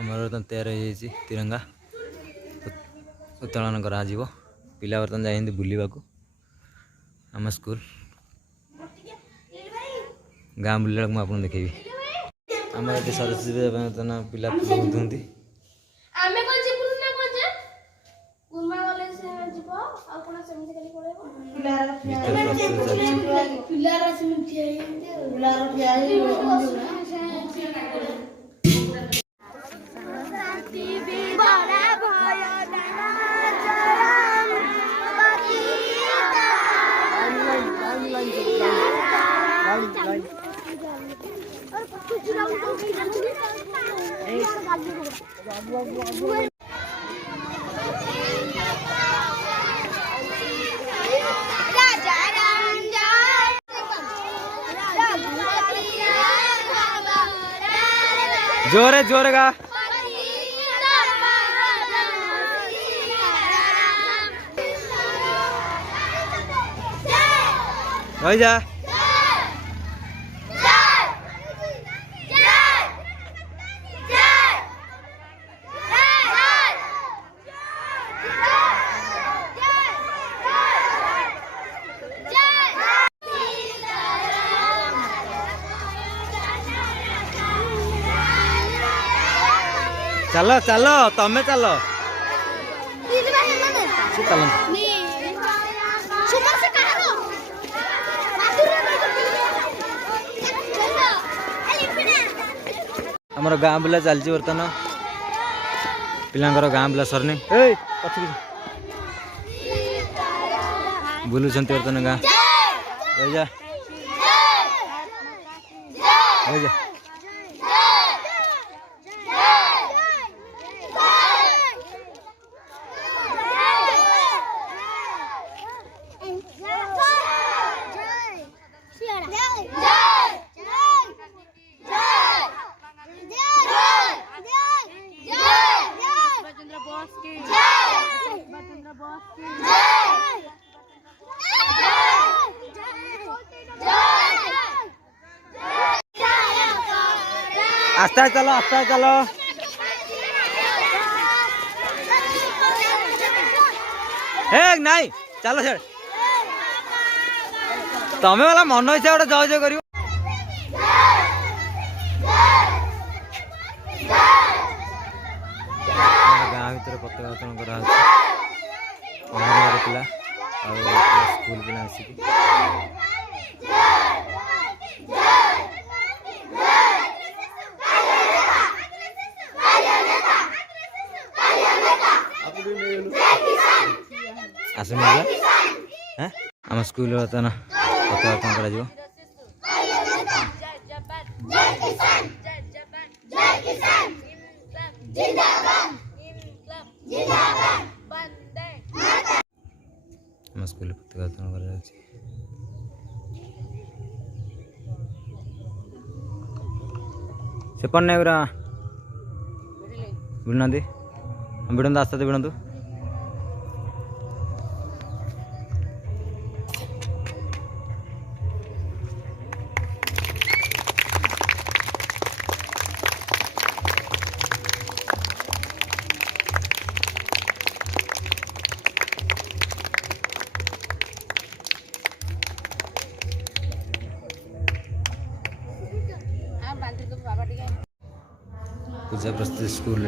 आमर बर्तन तैयार हो तिरंगा उत्तोलन करा पिला बर्तन जाइए बुलवा आम स्कूल गाँ बुला मुझे देखेबी आम ये सरस्वती पूजा बर्तन पिला बुलुंट जोरे जोरे गा भाई जा चलो चलो तमें चलो चलो आमर गाँ बुला चलती बर्तमान पिलांकर गाँ बुला सरनी बुलुं बर्तमान गाँ जा आस्ता चलो हे नहीं चलो छेड़ तमें वाला मन इच्छा गोटे जय जय कर गाँ भर पताका उत्तोलन करा पिला स्कूल पिला आसिक आस आम स्कूल बर्तमान पताका उत्तोलन करा आम स्कूल पताका उत्तोलन करा सेपन नहीं पूरा भिड़ना भिड़त आस्ते भिड़तु पूजा प्रस्तुति स्कूल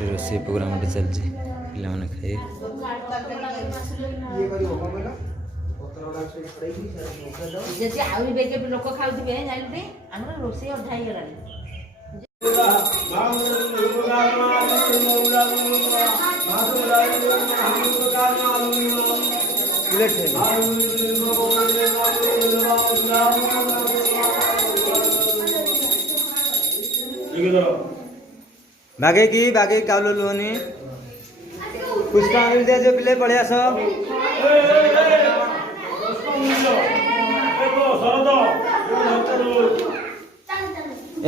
रोषे प्रोग्राम चलती पिला माने खाए जैसे आउरी बेके लोक खाउथिबे जानिते हमरा रोषे अधा ही गलानी प्लेट है बागे काउलो लोनी पुष्पांजलि दिया जो पिले पड़े आस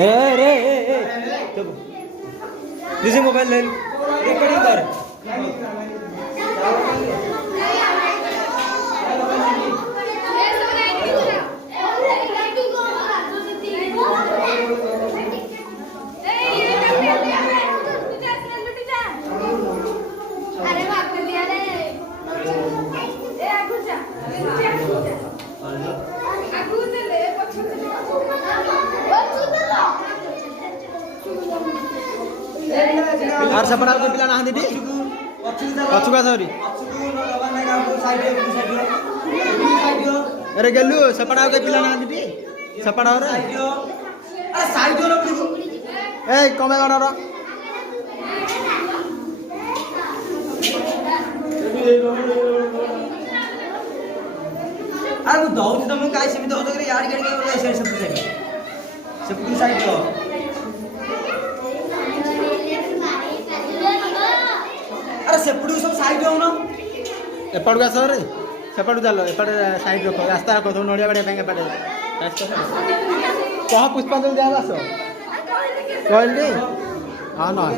ए रे दिस मोबाइल ले रिकॉर्डिंग कर और सपना को पिला ना दीदी पछुका सरी अरे गेलु सपना को पिला ना दीदी सपना रे अरे साइड रो ए कमे गण रो अरे दौड़ तुम काय सेमी दौड़ करे यार गड़ के बोले ऐसे सब साइड रो अरे सेपटू सब साइड हो ना एपड़ का सर सेपटू चलो एपड़ साइड रखो रास्ता रखो तुम नड़िया बड़े बैंक एपड़े कहाँ पुष्पांजलि दिया आस कहली हाँ ना